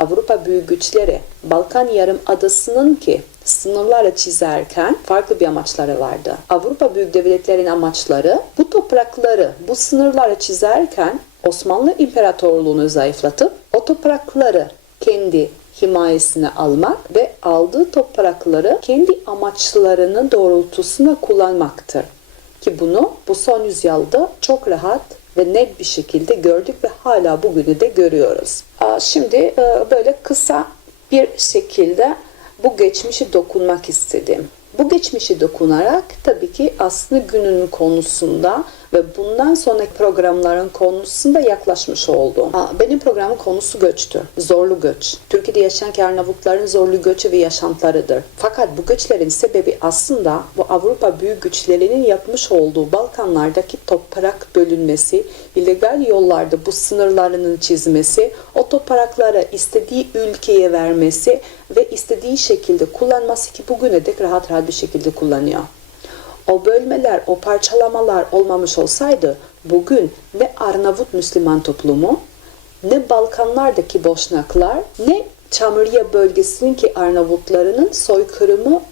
Avrupa büyük güçleri Balkan Yarımadası'nın ki sınırları çizerken farklı bir amaçları vardı. Avrupa büyük devletlerin amaçları bu toprakları, bu sınırları çizerken Osmanlı İmparatorluğunu zayıflatıp o toprakları kendi himayesine almak ve aldığı toprakları kendi amaçlarının doğrultusunda kullanmaktır. Ki bunu bu son yüzyılda çok rahat ve net bir şekilde gördük ve hala bugünü de görüyoruz. Şimdi e, böyle kısa bir şekilde bu geçmişi dokunmak istedim. Bu geçmişi dokunarak tabii ki aslında günün konusunda ve bundan sonraki programların konusunda yaklaşmış oldum. Aa, Benim programın konusu göçtü. Zorlu göç. Türkiye'de yaşayan Arnavutların zorlu göçü ve yaşantılarıdır. Fakat bu göçlerin sebebi aslında bu Avrupa büyük güçlerinin yapmış olduğu Balkanlardaki toprak bölünmesi, illegal yollarda bu sınırlarının çizmesi, o toprakları istediği ülkeye vermesi ve istediği şekilde kullanması ki bugüne dek rahat rahat bir şekilde kullanıyor. O bölmeler, o parçalamalar olmamış olsaydı bugün ne Arnavut Müslüman toplumu, ne Balkanlardaki Boşnaklar, ne Çamırya bölgesinin ki Arnavutlarının soykırımı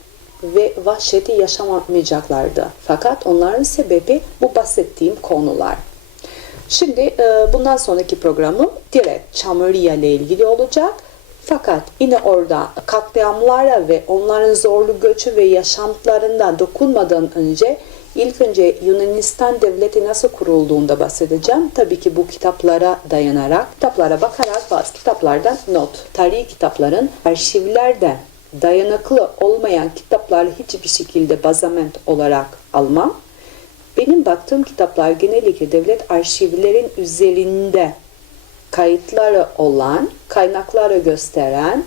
ve vahşeti yaşamayacaklardı. Fakat onların sebebi bu bahsettiğim konular. Şimdi e, bundan sonraki programım direkt Çamırya ile ilgili olacak. Fakat yine orada katliamlara ve onların zorlu göçü ve yaşantılarından dokunmadan önce ilk önce Yunanistan devleti nasıl kurulduğunda bahsedeceğim. Tabii ki bu kitaplara dayanarak, kitaplara bakarak bazı kitaplardan not. Tarihi kitapların arşivlerden dayanıklı olmayan kitapları hiçbir şekilde bazament olarak almam. Benim baktığım kitaplar genellikle devlet arşivlerin üzerinde kayıtları olan, kaynakları gösteren,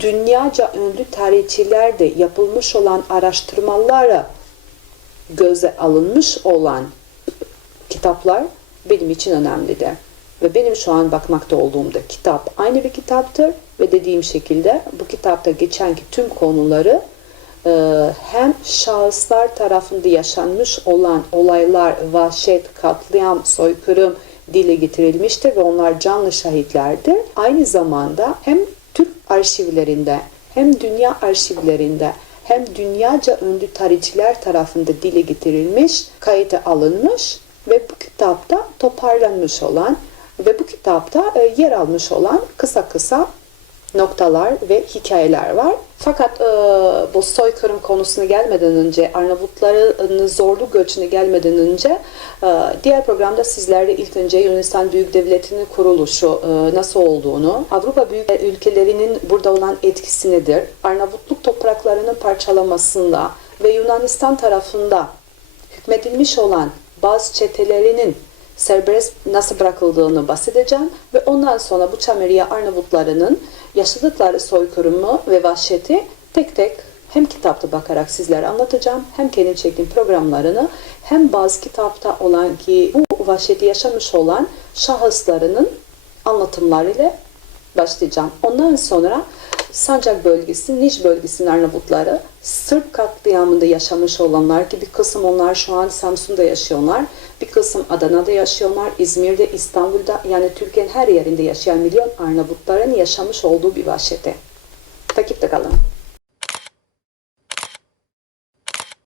dünyaca ünlü tarihçilerde yapılmış olan araştırmalara göze alınmış olan kitaplar benim için önemlidir. Ve benim şu an bakmakta olduğum da kitap aynı bir kitaptır ve dediğim şekilde bu kitapta geçen ki tüm konuları e, hem şahıslar tarafında yaşanmış olan olaylar, vahşet, katliam, soykırım dile getirilmiştir ve onlar canlı şahitlerdir. Aynı zamanda hem Türk arşivlerinde hem dünya arşivlerinde hem dünyaca ünlü tarihçiler tarafında dile getirilmiş, kayıta alınmış ve bu kitapta toparlanmış olan ve bu kitapta e, yer almış olan kısa kısa noktalar ve hikayeler var. Fakat e, bu soykırım konusuna gelmeden önce, Arnavutların zorlu göçüne gelmeden önce e, diğer programda sizlerle ilk önce Yunanistan Büyük Devleti'nin kuruluşu e, nasıl olduğunu, Avrupa büyük ülkelerinin burada olan etkisi nedir, Arnavutluk topraklarının parçalamasında ve Yunanistan tarafında hükmedilmiş olan bazı çetelerinin serbest nasıl bırakıldığını bahsedeceğim ve ondan sonra bu Çameriye Arnavutlarının yaşadıkları soykırımı ve vahşeti tek tek hem kitapta bakarak sizlere anlatacağım hem kendim çektiğim programlarını hem bazı kitapta olan ki bu vahşeti yaşamış olan şahıslarının anlatımlarıyla başlayacağım. Ondan sonra Sancak bölgesi, Niş bölgesinin Arnavutları Sırp katliamında yaşamış olanlar ki bir kısım onlar şu an Samsun'da yaşıyorlar. Bir kısım Adana'da yaşıyorlar, İzmir'de, İstanbul'da yani Türkiye'nin her yerinde yaşayan milyon Arnavutların yaşamış olduğu bir vahşete. Takipte kalın.